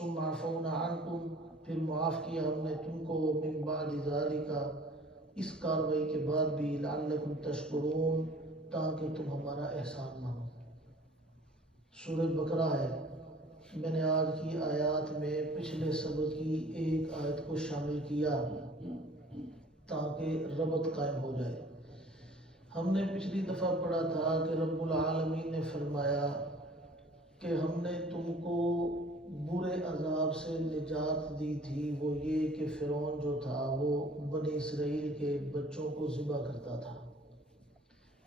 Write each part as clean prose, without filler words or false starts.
ثم عفونا عنکم، پھر معاف کیا ہم نے تم کو، من بعد ذالک، اس کاروائی کے بعد بھی، لعلکم تشکرون، تاکہ تم ہمارا احسان مانو۔ سورہ بقرہ ہے، میں نے آج کی آیات میں پچھلے سبق کی ایک آیت کو شامل کیا تاکہ ربط قائم ہو جائے۔ ہم نے پچھلی دفعہ پڑھا تھا کہ رب العالمین نے فرمایا کہ ہم نے تم کو برے عذاب سے نجات دی تھی، وہ یہ کہ فرعون جو تھا وہ بنی اسرائیل کے بچوں کو ذبح کرتا تھا،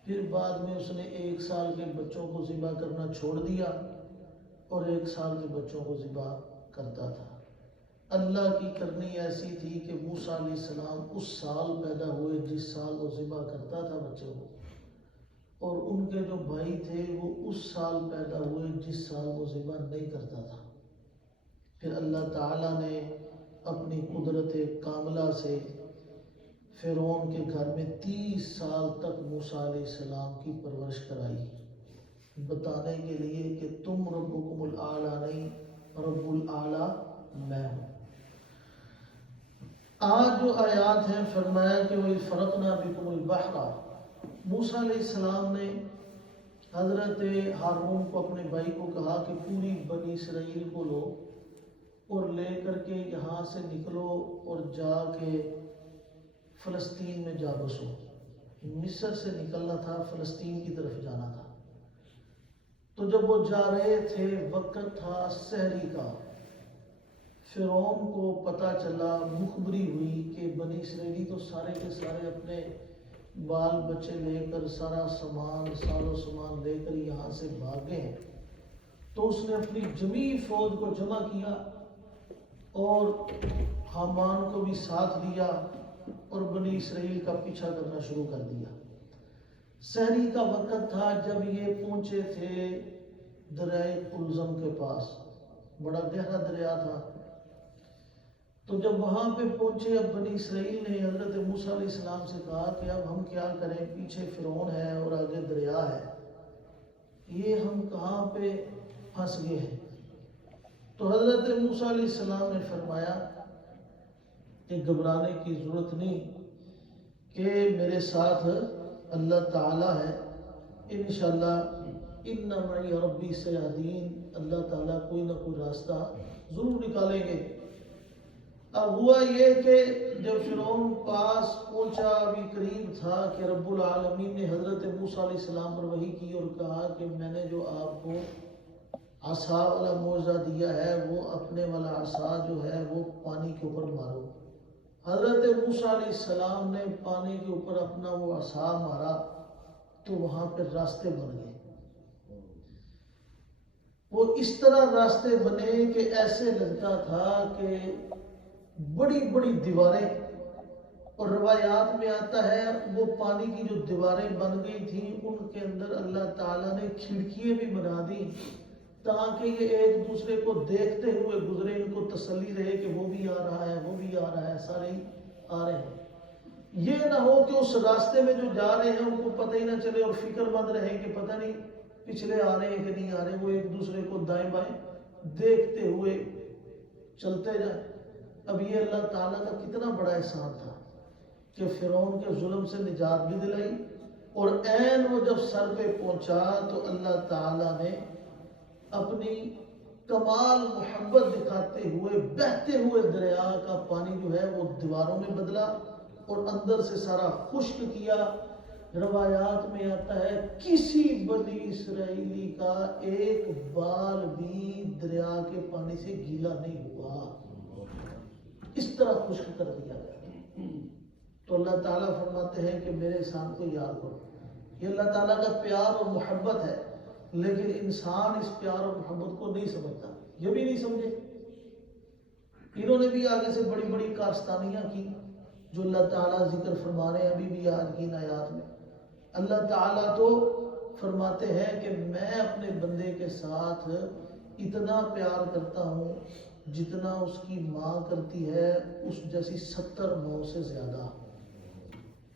پھر بعد میں اس نے 1 سال کے بچوں کو ذبح کرنا چھوڑ دیا اور 1 سال کے بچوں کو ذبح کرتا تھا۔ اللہ کی کرنی ایسی تھی کہ موسیٰ علیہ السلام اس سال پیدا ہوئے جس سال وہ ذبح کرتا تھا بچوں کو، اور ان کے جو بھائی تھے وہ اس سال پیدا ہوئے جس سال وہ ذبح نہیں کرتا تھا۔ پھر اللہ تعالیٰ نے اپنی قدرت کاملہ سے فرعون کے گھر میں 30 سال تک موسیٰ علیہ السلام کی پرورش کرائی، بتانے کے لیے کہ تم ربکم الاعلیٰ نہیں، رب الاعلیٰ میں ہوں۔ آج جو آیات ہیں، فرمایا کہ وَإِذْ فَرَقْنَا بِكُمُ الْبَحْرَ، موسیٰ علیہ السلام نے حضرت ہارون کو، اپنے بھائی کو کہا کہ پوری بنی اسرائیل کو لو اور لے کر کے یہاں سے نکلو اور جا کے فلسطین میں جا بسو۔ مصر سے نکلنا تھا، فلسطین کی طرف جانا تھا۔ تو جب وہ جا رہے تھے، وقت تھا سحری کا، فرعون کو پتہ چلا، مخبری ہوئی کہ بنی اسرائیلی تو سارے کے سارے اپنے بال بچے لے کر، سارا سامان، ساز و سامان لے کر یہاں سے بھاگے ہیں۔ تو اس نے اپنی جمیع فوج کو جمع کیا اور حامان کو بھی ساتھ لیا اور بنی اسرائیل کا پیچھا کرنا شروع کر دیا۔ سحری کا وقت تھا جب یہ پہنچے تھے دریائے کلزم کے پاس، بڑا گہرا دریا تھا۔ تو جب وہاں پہ پہنچے، اب بنی اسرائیل نے حضرت موسیٰ علیہ السلام سے کہا کہ اب ہم کیا کریں، پیچھے فرعون ہے اور آگے دریا ہے، یہ ہم کہاں پہ پھنس گئے ہیں۔ تو حضرت موسیٰ علیہ السلام نے فرمایا کہ گھبرانے کی ضرورت نہیں، کہ میرے ساتھ اللہ تعالیٰ ہے، انشاءاللہ ان معی ربی سیہدین، اللہ تعالیٰ کوئی نہ کوئی راستہ ضرور نکالیں گے۔ اب ہوا یہ کہ جب فرعون پاس پہنچا، ابھی قریب تھا، کہ رب العالمین نے حضرت موسیٰ علیہ السلام پر وحی کی اور کہا کہ میں نے جو آپ کو عصا والا معجزہ دیا ہے، وہ اپنے والا عصا جو ہے وہ پانی کے اوپر مارو۔ حضرت موسیٰ علیہ السلام نے پانی کے اوپر اپنا وہ عصا مارا تو وہاں پہ راستے بن گئے۔ وہ اس طرح راستے بنے کہ ایسے لگتا تھا کہ بڑی بڑی دیواریں، اور روایات میں آتا ہے وہ پانی کی جو دیواریں بن گئی تھیں ان کے اندر اللہ تعالیٰ نے کھڑکیاں بھی بنا دی تاکہ یہ ایک دوسرے کو دیکھتے ہوئے گزرے، ان کو تسلی رہے کہ وہ بھی آ رہا ہے، وہ بھی آ رہا ہے، سارے ہی آ رہے ہیں۔ یہ نہ ہو کہ اس راستے میں جو جا رہے ہیں ان کو پتہ ہی نہ چلے اور فکر مند رہے کہ پتہ نہیں پچھلے آ رہے ہیں کہ نہیں آ رہے، وہ ایک دوسرے کو دائیں بائیں دیکھتے ہوئے چلتے جائیں۔ اب یہ اللہ تعالیٰ کا کتنا بڑا احسان تھا کہ فرعون کے ظلم سے نجات بھی دلائی، اور عین وہ جب سر پہ پہنچا تو اللہ تعالیٰ نے اپنی کمال محبت دکھاتے ہوئے بہتے ہوئے دریا کا پانی جو ہے وہ دیواروں میں بدلا اور اندر سے سارا خشک کیا۔ روایات میں آتا ہے کسی بنی اسرائیلی کا ایک بال بھی دریا کے پانی سے گیلا نہیں ہوا، اس طرح خشک کر دیا گیا۔ تو اللہ تعالیٰ فرماتے ہیں کہ میرے احسان کو یاد کرو۔ یہ اللہ تعالیٰ کا پیار اور محبت ہے، لیکن انسان اس پیار اور محبت کو نہیں سمجھتا، یہ بھی نہیں سمجھے۔ انہوں نے بھی آگے سے بڑی بڑی کارستانیاں کی جو اللہ تعالیٰ ذکر فرما رہے ہیں ابھی بھی آج کی آیات میں۔ اللہ تعالیٰ تو فرماتے ہیں کہ میں اپنے بندے کے ساتھ اتنا پیار کرتا ہوں جتنا اس کی ماں کرتی ہے، اس جیسی 70 ماؤں سے زیادہ،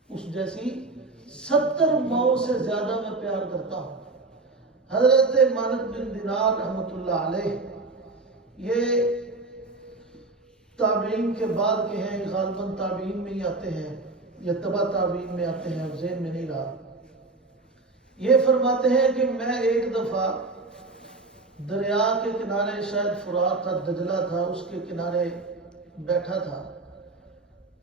اس جیسی 70 ماؤں سے زیادہ میں پیار کرتا ہوں۔ حضرت مالک بن دینار رحمۃ اللہ علیہ یہ تابعین کے بعد کے ہیں، غالباً تابعین میں ہی آتے ہیں یا تبع تابعین میں آتے ہیں، ذہن میں نہیں رہا۔ یہ فرماتے ہیں کہ میں ایک دفعہ دریا کے کنارے، شاید فرات تھا، دجلہ تھا، اس کے کنارے بیٹھا تھا۔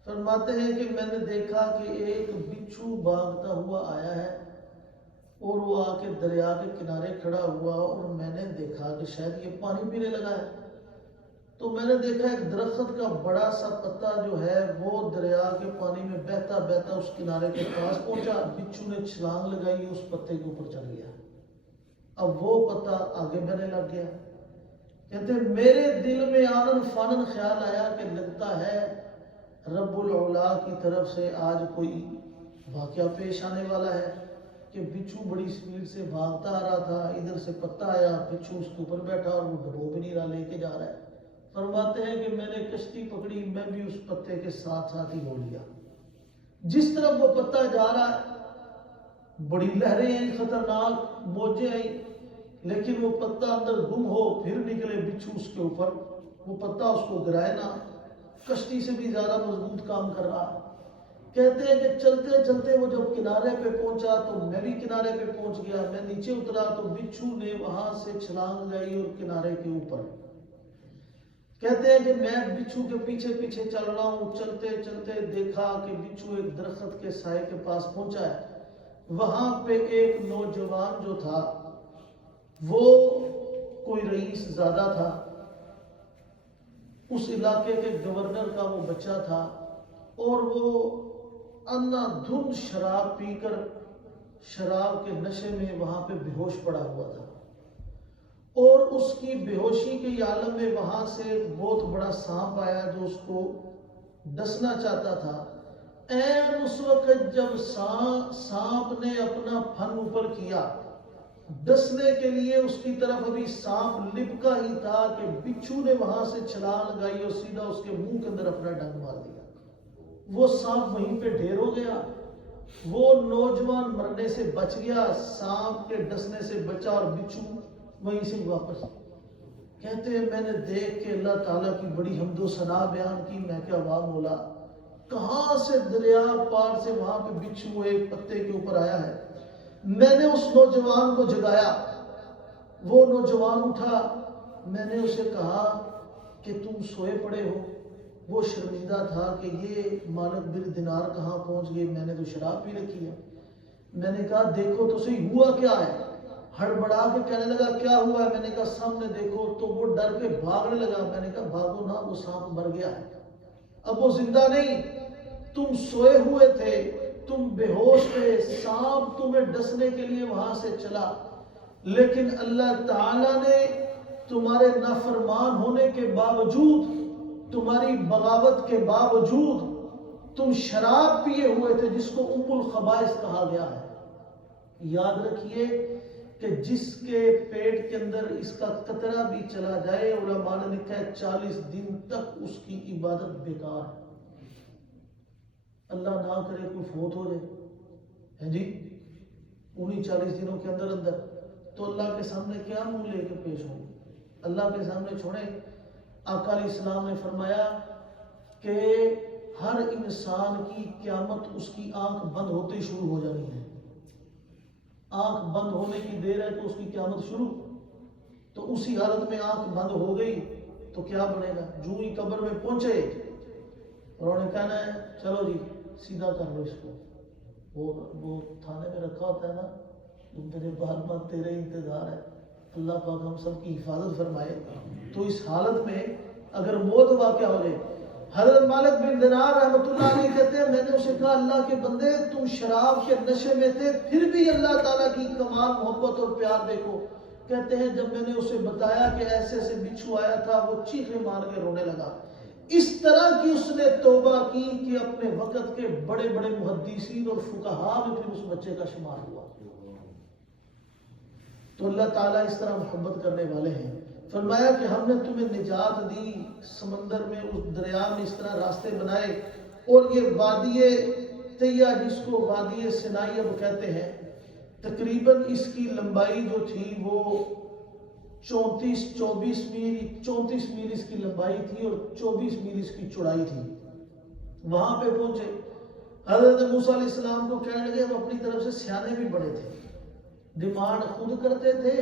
فرماتے ہیں کہ میں نے دیکھا کہ ایک بچھو بھاگتا ہوا آیا ہے اور وہ آ کے دریا کے کنارے کھڑا ہوا، اور میں نے دیکھا کہ شاید یہ پانی پینے لگا ہے۔ تو میں نے دیکھا ایک درخت کا بڑا سا پتا جو ہے وہ دریا کے پانی میں بہتا بہتا اس کنارے کے پاس پہنچا، بچھو نے چھلانگ لگائی، اس پتے کے اوپر چڑھ گیا۔ اب وہ پتا آگے بڑھنے لگ گیا۔ کہتے میرے دل میں آنن فانن خیال آیا کہ لگتا ہے رب العلا کی طرف سے آج کوئی واقعہ پیش آنے والا ہے، کہ بچھو بڑی سپیڈ سے بھاگتا آ رہا تھا، ادھر سے پتا آیا، بچھو اس کے اوپر بیٹھا اور وہ ڈبو بھی نہیں رہا، لے کے جا رہا ہے۔ فرماتے ہیں کہ میں نے کشتی پکڑی، میں بھی اس پتے کے ساتھ ساتھ ہی ہو لیا۔ جس طرف وہ پتا جا رہا ہے بڑی لہریں آئیں، خطرناک موجیں آئیں، لیکن وہ پتا اندر گم ہو، پھر نکلے بچھو اس کے اوپر، وہ پتا اس کو گرائے نہ، کشتی سے بھی زیادہ مضبوط کام کر رہا ہے۔ کہتے ہیں کہ چلتے چلتے وہ جب کنارے پہ پہنچا تو میں بھی کنارے پہ پہنچ گیا، میں نیچے اترا تو بچھو نے وہاں سے چھلانگ لگائی اور کنارے کے اوپر۔ کہتے ہیں کہ میں بچھو کے پیچھے پیچھے چل رہا ہوں، چلتے چلتے دیکھا کہ بچھو ایک درخت کے سائے کے پاس پہنچا ہے۔ وہاں پہ ایک نوجوان جو تھا وہ کوئی رئیس زادہ تھا، اس علاقے کے گورنر کا وہ بچہ تھا، اور وہ انا دھن شراب پی کر شراب کے نشے میں وہاں پہ بے ہوش پڑا ہوا تھا، اور اس کی بے ہوشی کے عالم میں وہاں سے بہت بڑا سانپ آیا جو اس کو ڈسنا چاہتا تھا۔ این اس وقت جب سانپ نے اپنا پھن اوپر کیا ڈسنے کے لیے، اس کی طرف ابھی سانپ لپکا ہی تھا کہ بچھو نے وہاں سے چھلانگ لگائی اور سیدھا اس کے منہ کے اندر اپنا ڈنگ مار دیا۔ وہ سانپ وہیں پہ ڈھیر ہو گیا، وہ نوجوان مرنے سے بچ گیا، سانپ کے ڈسنے سے بچا، اور بچھو وہیں سے واپس۔ کہتے ہیں میں نے دیکھ کے اللہ تعالیٰ کی بڑی حمد و ثنا بیان کی، میں کیا واہ مولا، کہاں سے دریا پار سے وہاں پہ بچھو ایک پتے کے اوپر آیا ہے۔ میں نے اس نوجوان کو جگایا، وہ نوجوان اٹھا، میں نے اسے کہا کہ تم سوئے پڑے ہو۔ وہ شرمندہ تھا کہ یہ مالک بن دینار کہاں پہنچ گئے، میں نے تو شراب پی رکھی ہے۔ میں نے کہا دیکھو تو صحیح ہوا کیا ہے۔ ہڑبڑا کے کہنے لگا کیا ہوا ہے؟ میں نے کہا سامنے دیکھو۔ تو وہ ڈر کے بھاگنے لگا۔ میں نے کہا بھاگو نہ، وہ سانپ مر گیا ہے، اب وہ زندہ نہیں، تم سوئے ہوئے تھے، تم بے ہوش تھے، سانپ تمہیں ڈسنے کے لیے وہاں سے چلا، لیکن اللہ تعالیٰ نے تمہارے نافرمان ہونے کے باوجود، تمہاری بغاوت کے باوجود، تم شراب پیے ہوئے تھے جس کو ام الخبائث کہا گیا ہے۔ یاد رکھیے کہ جس کے پیٹ کے اندر اس کا قطرہ بھی چلا جائے، علماء نے لکھا ہے 40 دن تک اس کی عبادت بیکار ہے۔ اللہ نہ کرے کوئی فوت ہو جائے ہے جی انہی 40 دنوں کے اندر اندر، تو اللہ کے سامنے کیا منہ لے کے پیش ہوں؟ اللہ کے سامنے چھوڑے۔ آقا علیہ السلام نے فرمایا کہ ہر انسان کی قیامت اس کی آنکھ بند ہوتے ہی شروع ہو جانی ہے۔ آنکھ بند ہونے کی دیر ہے تو اس کی قیامت شروع، تو اسی حالت میں آنکھ بند ہو گئی تو کیا بنے گا؟ جو ہی قبر میں پہنچے اور انہوں نے کہنا ہے چلو جی سیدھا کر لو اس کو، وہ تھانے میں رکھا ہوتا ہے نا، میرے بعد میں تیرے انتظار ہے۔ اللہ پاک ہم سب کی حفاظت فرمائے۔ تو اس حالت میں اگر موت واقع ہو جائے، حضرت مالک بن دینار رحمۃ اللہ علیہ کہتے ہیں میں نے اسے کہا اللہ کے بندے تم شراب کے نشے میں تھے پھر بھی اللہ تعالیٰ کی کمال محبت اور پیار دیکھو۔ کہتے ہیں جب میں نے اسے بتایا کہ ایسے ایسے بچھو آیا تھا، وہ چیخیں مار کے رونے لگا۔ اس طرح کی اس نے توبہ کی کہ اپنے وقت کے بڑے بڑے محدثین اور فقہاء میں پھر اس بچے کا شمار ہوا۔ تو اللہ تعالیٰ اس طرح محبت کرنے والے ہیں۔ فرمایا کہ ہم نے تمہیں نجات دی، سمندر میں اس دریا میں اس طرح راستے بنائے، اور یہ وادی طیہ جس کو وادی سنائی اب کہتے ہیں، تقریباً اس کی لمبائی جو تھی وہ 34 میل اس کی لمبائی تھی اور 24 میل اس کی چوڑائی تھی. وہاں پہ پہنچے, حضرت موسیٰ علیہ السلام کو کہنے لگے, وہ اپنی طرف سے سیانے بھی بڑے تھے, ڈیمانڈ خود کرتے تھے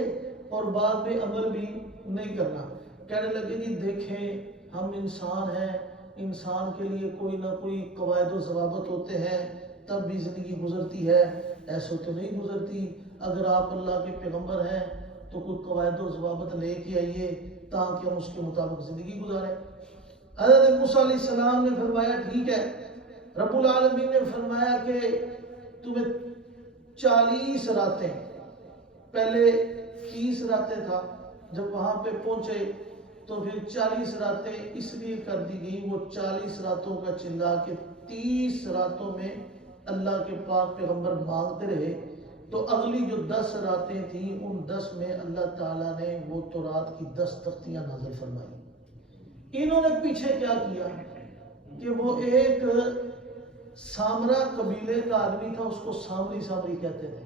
اور بعد میں عمل بھی نہیں کرنا. کہنے لگے جی دیکھیں ہم انسان ہیں, انسان کے لیے کوئی نہ کوئی قواعد و ضوابط ہوتے ہیں تب بھی زندگی گزرتی ہے, ایسے تو نہیں گزرتی. اگر آپ اللہ کے پیغمبر ہیں تو کوئی قواعد و ضوابط لے کے آئیے تاکہ ہم اس کے مطابق زندگی گزاریں. حضرت موسیٰ علیہ السلام نے فرمایا ٹھیک ہے. رب العالمین نے فرمایا کہ تمہیں 40 راتیں, پہلے 30 راتیں تھا, جب وہاں پہ پہنچے تو پھر 40 راتیں اس لیے کر دی گئی, وہ 40 راتوں کا چلا کہ 30 راتوں میں اللہ کے پاک پیغمبر مانگتے رہے, تو اگلی جو 10 راتیں تھیں ان 10 میں اللہ تعالیٰ نے وہ تورات کی 10 تختیاں نازل فرمائی. انہوں نے پیچھے کیا کیا کہ وہ ایک سامرا قبیلے کا آدمی تھا, اس کو سامری کہتے تھے,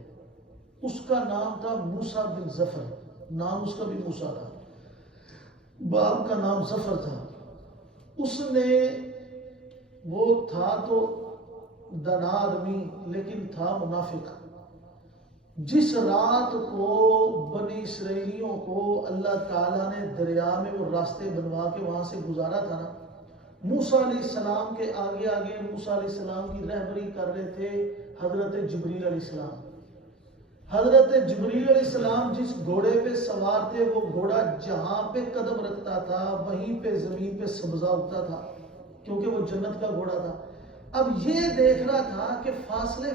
اس کا نام تھا موسیٰ بن ظفر, نام اس کا بھی موسیٰ تھا, باپ کا نام ظفر تھا. اس نے, وہ تھا تو دنا آدمی لیکن تھا منافق. جس رات کو بنی اسرائیلیوں کو اللہ تعالیٰ نے دریا میں وہ راستے بنوا کے وہاں سے گزارا تھا نا, موسیٰ علیہ السلام کے آگے آگے موسیٰ علیہ السلام کی رہبری کر رہے تھے حضرت جبریل علیہ السلام. حضرت جبریل علیہ السلام جس گھوڑے پہ سوار تھے وہ گھوڑا جہاں پہ قدم رکھتا تھا وہیں پہ زمین پہ سبزہ اگتا تھا, کیونکہ وہ جنت کا گھوڑا تھا. اب یہ دیکھ رہا تھا کہ فاصلے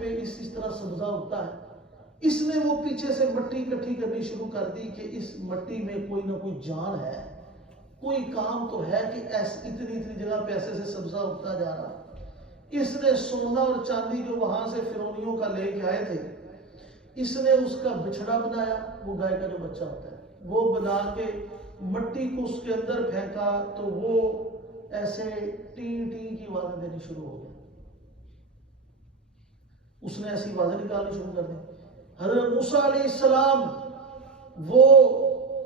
پہ اس طرح سبزہ اگتا ہے. اس نے وہ پیچھے سے مٹی اکٹھی کرنی شروع کر دی کہ اس مٹی میں کوئی نہ کوئی جان ہے, کوئی کام تو ہے کہ اتنی جگہ پہ ایسے سے سبزہ اگتا جا رہا. اس نے سونا اور چاندی جو وہاں سے فرعونیوں کا لے کے آئے تھے, اس نے اس کا بچھڑا بنایا, وہ گائے کا جو بچہ ہوتا ہے وہ بنا کے مٹی کو اس کے اندر پھینکا تو وہ ایسے ٹین ٹین کی آوازیں دینی شروع ہو گئی. اس نے ایسی آوازیں نکالنی شروع کر دی. حضرت موسیٰ علیہ السلام وہ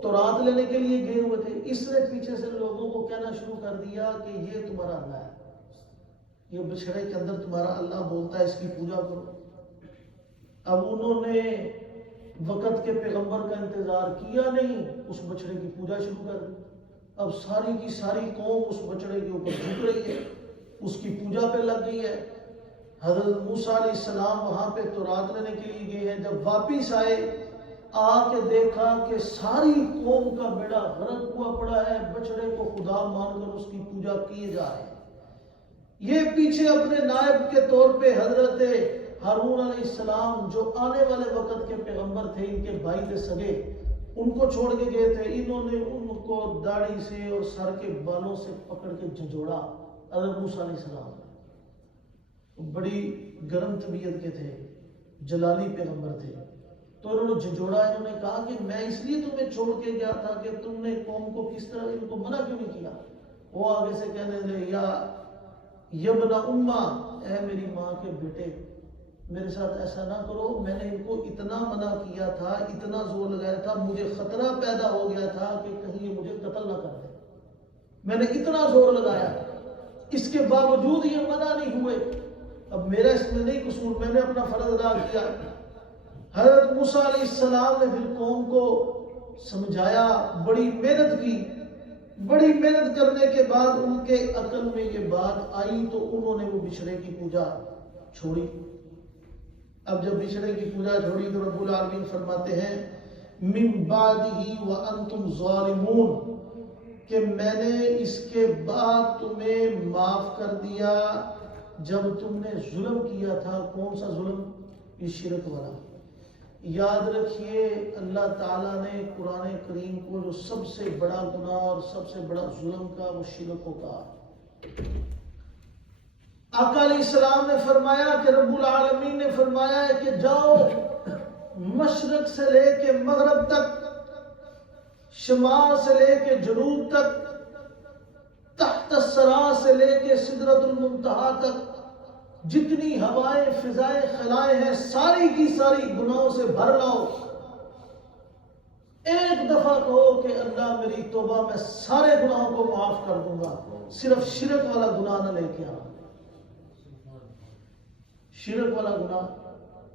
تورات لینے کے لیے گئے ہوئے تھے, اس نے پیچھے سے لوگوں کو کہنا شروع کر دیا کہ یہ تمہارا اللہ ہے, یہ بچھڑے کے اندر تمہارا اللہ بولتا ہے, اس کی پوجا کرو. اب انہوں نے وقت کے پیغمبر کا انتظار کیا نہیں, اس بچڑے کی پوجا شروع کر دی. اب ساری کی ساری قوم اس بچڑے کے اوپر جھک رہی ہے, اس کی پوجا پہ لگ گئی ہے. حضرت موسیٰ علیہ السلام وہاں پہ تورات لینے کے لیے گئے ہیں, جب واپس آئے آ کے دیکھا کہ ساری قوم کا بیڑا غرق ہوا پڑا ہے, بچڑے کو خدا مان کر اس کی پوجا کیے جا رہے ہیں. یہ پیچھے اپنے نائب کے طور پہ حضرت ہارون علیہ السلام جو آنے والے وقت کے پیغمبر تھے, ان کے بھائی تھے سگے, ان کو چھوڑ کے گئے تھے. انہوں نے ان کو داڑھی سے اور سر کے بالوں سے پکڑ کے جھنجھوڑا. حضرت موسیٰ علیہ السلام بڑی گرم طبیعت کے تھے, جلالی پیغمبر تھے, تو انہوں نے جھنجھوڑا. انہوں نے کہا کہ میں اس لیے تمہیں چھوڑ کے گیا تھا کہ تم نے قوم کو کس طرح ان کو منع کیوں نہیں کیا. وہ آگے سے کہنے لگے یا یبن امہ, اے میری ماں کے بیٹے میرے ساتھ ایسا نہ کرو, میں نے ان کو اتنا منع کیا تھا, اتنا زور لگایا تھا, مجھے خطرہ پیدا ہو گیا تھا کہ کہیں یہ مجھے قتل نہ کر دے. میں نے اتنا زور لگایا, اس کے باوجود یہ منع نہیں ہوئے. اب میرا اس میں نہیں قصور, میں نے اپنا فرض ادا کیا. حضرت موسیٰ علیہ السلام نے پھر قوم کو سمجھایا, بڑی محنت کی. بڑی محنت کرنے کے بعد ان کے عقل میں یہ بات آئی تو انہوں نے وہ بچھڑے کی پوجا چھوڑی. اب جب بچھڑے کی پوجا چھوڑی تو رب العالمین فرماتے ہیں من بعدہ وانتم ظالمون, کہ میں نے اس کے بعد تمہیں معاف کر دیا جب تم نے ظلم کیا تھا. کون سا ظلم؟ یہ شرک والا. یاد رکھیے اللہ تعالیٰ نے قرآن کریم کو جو سب سے بڑا گناہ اور سب سے بڑا ظلم کا وہ شرک کو کہا. آقا علیہ السلام نے فرمایا کہ رب العالمین نے فرمایا ہے کہ جاؤ مشرق سے لے کے مغرب تک, شمال سے لے کے جنوب تک, تحت الثری سے لے کے سدرۃ المنتہا تک, جتنی ہوائیں فضائیں خلائیں ہیں ساری کی ساری گناہوں سے بھر لاؤ. ایک دفعہ کہو کہ اللہ میری توبہ میں سارے گناہوں کو معاف کر دوں گا، صرف شرک والا گناہ نہ لے کے آنا۔ شرک والا گناہ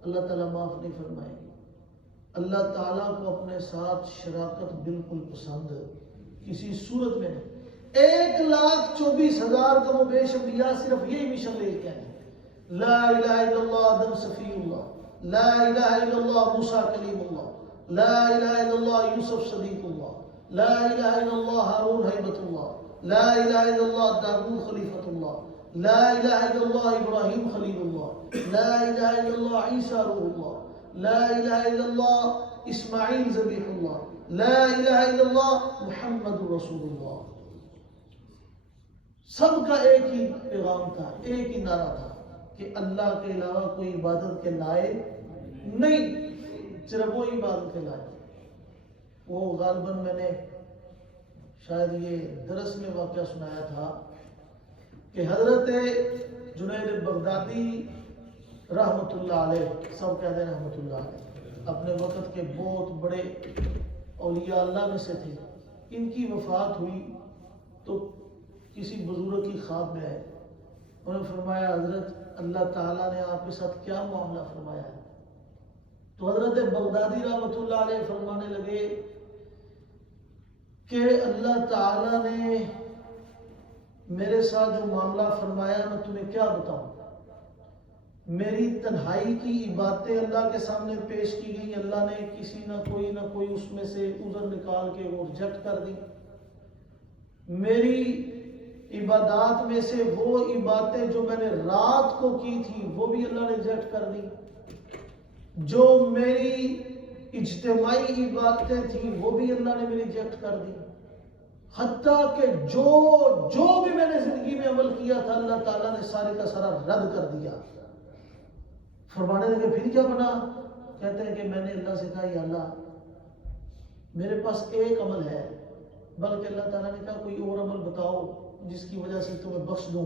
اللہ تعالیٰ معاف نہیں فرمائے گی۔ اللہ تعالیٰ کو اپنے ساتھ شراکت بالکل پسند ہے، کسی صورت میں نہیں۔ 1,24,000 کم و بیش انبیاء صرف یہی مشن لے کے آئے، لا الہ الا اللہ آدم صفی اللہ، لا الہ الا اللہ موسیٰ کلیم اللہ، لا الہ الا اللہ یوسف صدیق اللہ، لا الہ الا اللہ ہارون حیبت اللہ، لا الہ الا اللہ داؤد خلیفۃ اللہ، لا الہ الا اللہ ابراہیم خلیل اللہ، لا الہ الا اللہ عیسیٰ روح اللہ، لا الہ الا اللہ اسماعیل ذبیح اللہ، لا الہ الا اللہ محمد رسول اللہ۔ سب کا ایک ہی پیغام تھا، ایک ہی نعرہ تھا کہ اللہ کے علاوہ کوئی عبادت کے لائق نہیں، صرف وہ عبادت کے لائق۔ وہ غالباً میں نے شاید یہ درس میں واقعہ سنایا تھا کہ حضرت جنید بغدادی رحمۃ اللہ علیہ، سب کہتے ہیں رحمۃ اللہ علیہ، اپنے وقت کے بہت بڑے اولیاء اللہ میں سے تھے۔ ان کی وفات ہوئی تو کسی بزرگ کی خواب میں آئے، انہوں نے فرمایا حضرت اللہ تعالیٰ نے آپ کے ساتھ کیا معاملہ فرمایا ہے؟ تو حضرت بغدادی رحمۃ اللہ علیہ فرمانے لگے کہ اللہ تعالیٰ نے میرے ساتھ جو معاملہ فرمایا میں تمہیں کیا بتاؤں۔ میری تنہائی کی عبادتیں اللہ کے سامنے پیش کی گئی، اللہ نے کسی نہ کوئی اس میں سے عذر نکال کے وہ ریجیکٹ کر دی۔ میری عبادات میں سے وہ عبادتیں جو میں نے رات کو کی تھی وہ بھی اللہ نے ریجیکٹ کر دی، جو میری اجتماعی عبادتیں تھیں وہ بھی اللہ نے میری ریجیکٹ کر دی، حتیٰ کہ جو بھی میں نے زندگی میں عمل کیا تھا اللہ تعالیٰ نے سارے کا سارا رد کر دیا۔ فرمانے لگے پھر کیا بنا؟ کہتے ہیں کہ میں نے اللہ سے کہا یا اللہ میرے پاس ایک عمل ہے، بلکہ اللہ تعالیٰ نے کہا کوئی اور عمل بتاؤ جس کی وجہ سے تمہیں بخش دوں۔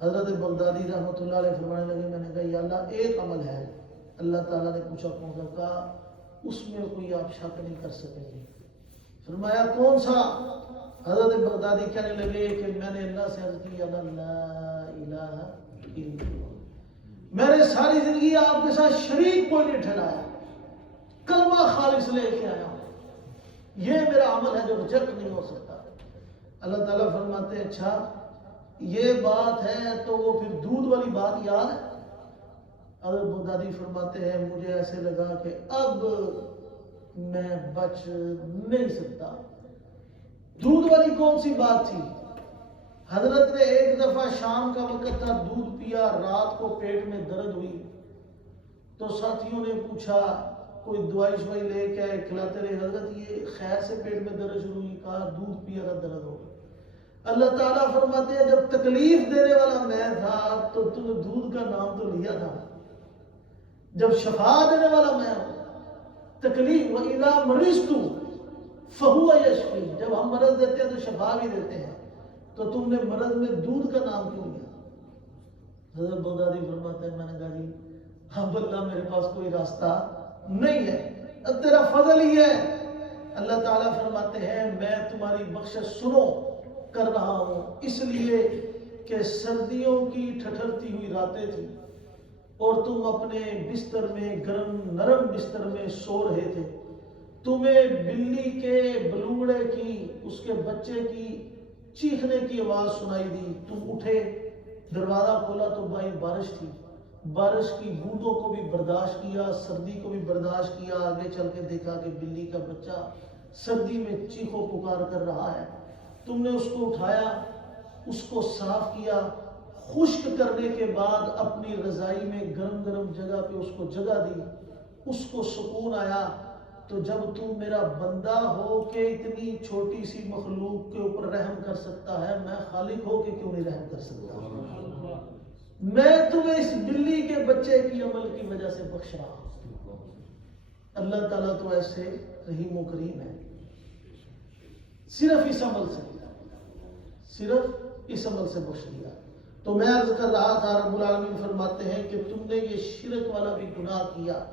حضرت بغدادی رحمۃ اللہ علیہ فرمانے لگے میں نے کہا یا اللہ ایک عمل ہے۔ اللہ تعالیٰ نے پوچھا کون سا؟ کہا اس میں کوئی آپ شک نہیں کر سکیں گے۔ فرمایا کون سا؟ حضرت بغدادی کہنے لگے کہ میں نے اللہ سے عرض کی یا اللہ لا الہ الا اللہ، میں نے ساری زندگی آپ کے ساتھ شریک کوئی نہیں ٹھہرایا، کلمہ خالص لے کے آیا ہوں، یہ میرا عمل ہے جو ریجیکٹ نہیں ہو سکتا۔ اللہ تعالیٰ فرماتے ہیں اچھا یہ بات ہے تو وہ پھر دودھ والی بات یاد ہے؟ حضرت بغدادی فرماتے ہیں مجھے ایسے لگا کہ اب میں بچ نہیں سکتا۔ دودھ والی کون سی بات تھی؟ حضرت نے ایک دفعہ شام کا وقت تھا، دودھ پیا، رات کو پیٹ میں درد ہوئی تو ساتھیوں نے پوچھا، کوئی دوائی شوائی لے کے آئے، کھلاتے رہے، حضرت یہ خیر سے پیٹ میں درد شروع ہوئی، کہا دودھ پیا تھا درد ہو گیا۔ اللہ تعالیٰ فرماتے ہیں جب تکلیف دینے والا میں تھا تو تم نے دودھ کا نام تو لیا تھا، جب شفا دینے والا میں ہوں، تکلیف وَإِذَا مَرِضْتُ فَهُوَ يَشْفِينِ، جب ہم مرض دیتے ہیں تو شفا بھی دیتے ہیں، تو تم نے مرض میں دودھ کا نام کیوں لیا؟ حضرت بغدادی فرماتے ہیں میں نے کہا جی اب اللہ میرے پاس کوئی راستہ نہیں ہے، اب تیرا فضل ہی ہے۔ اللہ تعالیٰ فرماتے ہیں میں تمہاری بخشش سنو کر رہا ہوں، اس لیے کہ سردیوں کی ٹھٹھرتی ہوئی راتیں تھیں اور تم اپنے بستر میں گرم نرم بستر میں سو رہے تھے، تمہیں بلی کے بلوڑے کی اس کے بچے کی چیخنے کی آواز سنائی دی، تم اٹھے، دروازہ کھولا تو بھائی بارش تھی، بارش کی بوندوں کو بھی برداشت کیا، سردی کو بھی برداشت کیا، آگے چل کے دیکھا کہ بلی کا بچہ سردی میں چیخو پکار کر رہا ہے، تم نے اس کو اٹھایا، اس کو صاف کیا، خشک کرنے کے بعد اپنی رضائی میں گرم گرم جگہ پہ اس کو جگہ دی، اس کو سکون آیا۔ تو جب تم میرا بندہ ہو کہ اتنی چھوٹی سی مخلوق کے اوپر رحم کر سکتا ہے، میں خالق ہو کے کیوں نہیں رحم کر سکتا؟ میں تمہیں اس بلی کے بچے کی عمل کی وجہ سے بخش رہا ہوں۔ اللہ تعالیٰ تو ایسے رحیم و کریم ہے، صرف اس عمل سے بخش دیا۔ تو میں عرض کر رہا تھا رب العالمین فرماتے ہیں کہ تم نے یہ شرک والا بھی گناہ کیا،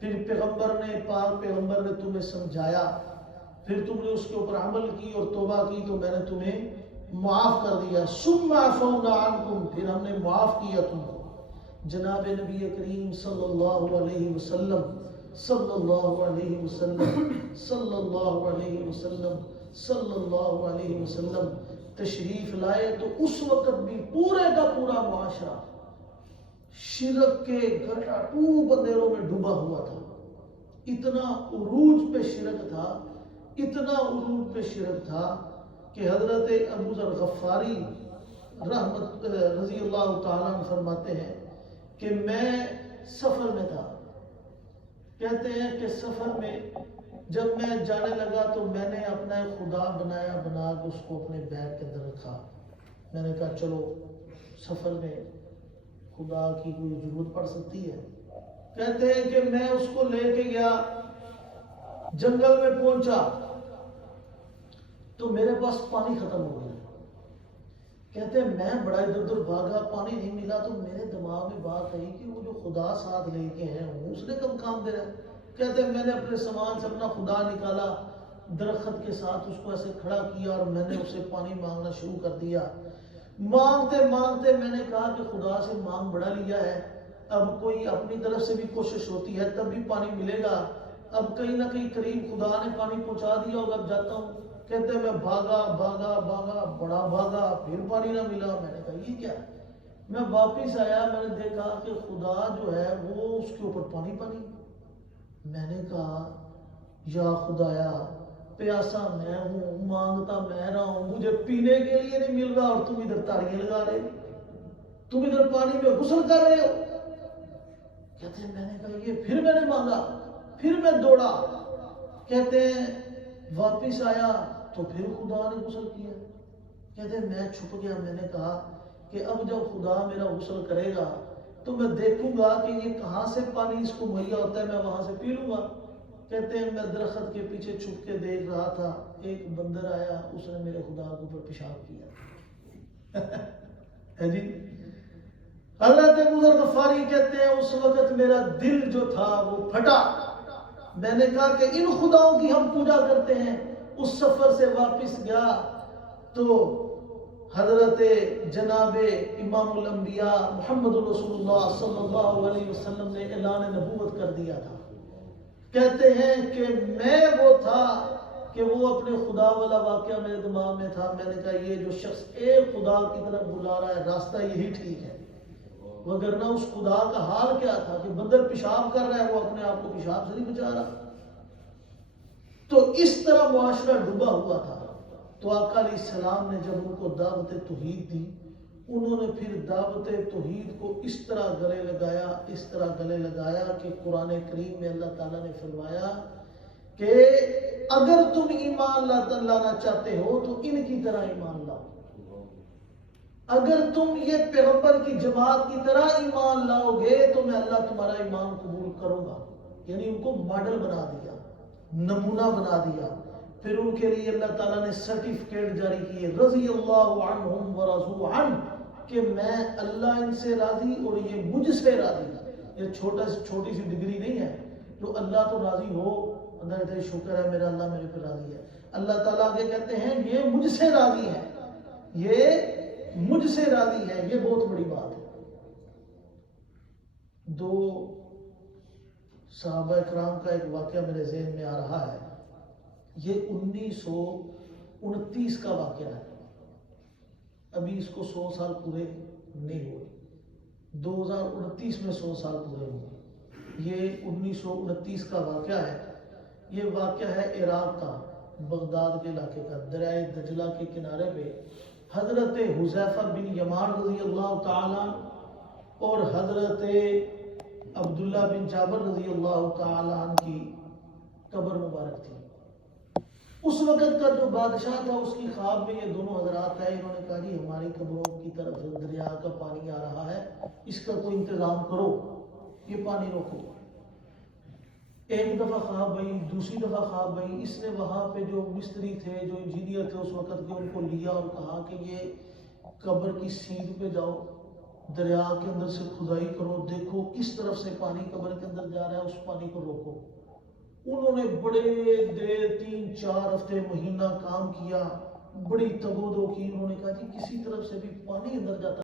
پھر پاک پیغمبر نے تمہیں سمجھایا، پھر تم نے اس کے اوپر عمل کی اور توبہ کی تو میں نے تمہیں معاف کر دیا. ثم عفونا عنکم، پھر ہم نے معاف کیا تم کو. جناب نبی کریم صلی اللہ علیہ وسلم صلی اللہ علیہ وسلم صلی اللہ علیہ وسلم صلی اللہ علیہ وسلم تشریف لائے تو اس وقت بھی پورے کا پورا معاشرہ شرک کے گھٹاٹوب اندھیروں میں ڈوبا ہوا تھا. اتنا عروج پہ شرک تھا، اتنا عروج پہ شرک تھا کہ حضرت ابو ذر غفاری رحمت رضی اللہ تعالیٰ عنہ فرماتے ہیں کہ میں سفر میں تھا. کہتے ہیں کہ سفر میں جب میں جانے لگا تو میں نے اپنا ایک خدا بنا کے اس کو اپنے بیگ کے اندر رکھا. میں نے کہا چلو سفر میں خدا کی کوئی ضرورت پڑ سکتی ہے. کہتے ہیں کہ میں اس کو لے کے گیا، جنگل میں پہنچا تو میرے پاس پانی ختم ہو گیا. کہتے ہیں میں بڑا ادھر ادھر بھاگا، پانی نہیں ملا تو میرے دماغ میں بات آئی کہ وہ جو خدا ساتھ لے کے ہیں اس نے کب کام دے رہا ہے. کہتے ہیں میں نے اپنے سامان سے اپنا خدا نکالا، درخت کے ساتھ اس کو ایسے کھڑا کیا اور میں نے اسے پانی مانگنا شروع کر دیا. مانگتے مانگتے میں نے کہا کہ خدا سے مانگ بڑا لیا ہے، اب کوئی اپنی طرف سے بھی کوشش ہوتی ہے تب بھی پانی ملے گا. اب کہیں نہ کہیں قریب خدا نے پانی پہنچا دیا ہوگا، اب جاتا ہوں. کہتے ہیں میں بھاگا بڑا بھاگا، پھر پانی نہ ملا. میں نے کہا یہ کیا ہے؟ میں واپس آیا، میں نے دیکھا کہ خدا جو ہے وہ اس کے اوپر پانی. میں نے کہا یا خدایا پیاسا میں ہوں، مانگتا میں رہا ہوں، مجھے پینے کے لیے نہیں مل رہا اور تم ادھر تاڑیاں لگا رہے ہو، تم ادھر پانی میں غسل کر رہے ہو. کہتے ہیں میں نے کہا یہ، پھر میں نے مانگا، پھر میں دوڑا. کہتے ہیں واپس آیا تو پھر خدا نے غسل کیا. کہتے ہیں میں چھپ گیا. میں نے کہا کہ اب جب خدا میرا غسل کرے گا تو میں دیکھوں گا کہ یہ کہاں سے پانی اس کو مہیا ہوتا ہے، میں وہاں سے پی لوں گا. کہتے ہیں میں درخت کے پیچھے چھپ کے دیکھ رہا تھا، ایک بندر آیا، اس نے میرے خدا کے اوپر پیشاب کیا. ہے جی. حضرت ابو ذر غفاری کہتے ہیں اس وقت میرا دل جو تھا وہ پھٹا. میں نے کہا کہ ان خداؤں کی ہم پوجا کرتے ہیں. اس سفر سے واپس گیا تو حضرت جناب امام الانبیاء محمد رسول اللہ صلی اللہ علیہ وسلم نے اعلان نبوت کر دیا تھا. کہتے ہیں کہ میں وہ تھا کہ وہ اپنے خدا والا واقعہ میرے دماغ میں تھا. میں نے کہا یہ جو شخص ایک خدا کی طرف بلا رہا ہے راستہ یہی ٹھیک ہے، وگرنہ اس خدا کا حال کیا تھا کہ بندر پیشاب کر رہا ہے، وہ اپنے آپ کو پیشاب سے نہیں بچا رہا. تو اس طرح معاشرہ ڈوبا ہوا تھا. تو آقا علیہ السلام نے جب ان کو دعوت توحید دی، انہوں نے پھر دعوت توحید کو اس طرح گلے لگایا کہ قرآن کریم میں اللہ تعالیٰ نے فرمایا کہ اگر تم ایمان لانا چاہتے ہو تو ان کی طرح ایمان لاؤ. اگر تم یہ پیغمبر کی جماعت کی طرح ایمان لاؤ گے تو میں اللہ تمہارا ایمان قبول کروں گا. یعنی ان کو ماڈل بنا دیا، نمونہ بنا دیا. پھر ان کے لیے اللہ تعالیٰ نے سرٹیفکیٹ جاری کیے، رضی اللہ عنہم ورضوا عنہ، کہ میں اللہ ان سے راضی اور یہ مجھ سے راضی. یہ چھوٹی سی ڈگری نہیں ہے، تو اللہ تو راضی ہو، اللہ کہتے ہیں شکر ہے میرا اللہ میرے پہ راضی ہے. اللہ تعالیٰ آگے کہتے ہیں یہ مجھ سے راضی ہے، یہ مجھ سے راضی ہے. یہ بہت بڑی بات ہے. دو صحابہ اکرام کا ایک واقعہ میرے ذہن میں آ رہا ہے. یہ 1929 کا واقعہ ہے. ابھی اس کو 100 سال پورے نہیں ہوئے. 2029 میں 100 سال پورے ہوئے. یہ 1929 کا واقعہ ہے. یہ واقعہ ہے عراق کا، بغداد کے علاقے کا، دریائے دجلہ کے کنارے پہ حضرت حذیفہ بن یمان رضی اللہ تعالیٰ اور حضرت عبداللہ بن جابر رضی اللہ تعالیٰ عنہ کی قبر مبارک تھی. اس وقت کا جو بادشاہ تھا اس کی خواب میں یہ دونوں حضرات آئے. انہوں نے کہا جی ہماری قبروں کی طرف دریا کا پانی آ رہا ہے، اس کا کوئی انتظام کرو، یہ پانی روکو. ایک دفعہ خواب بھئی، دوسری دفعہ خواب بھئی. اس نے وہاں پہ جو مستری تھے، جو انجینئر تھے اس وقت کے، ان کو لیا اور کہا کہ یہ قبر کی سیدھ پہ جاؤ دریا کے اندر سے کھدائی کرو، دیکھو کس طرف سے پانی قبر کے اندر جا رہا ہے، اس پانی کو روکو۔ انہوں نے بڑے دیر 3-4 ہفتے مہینہ کام کیا، بڑی تگ و دو کی، انہوں نے کہا جی کسی طرف سے بھی پانی اندر جاتا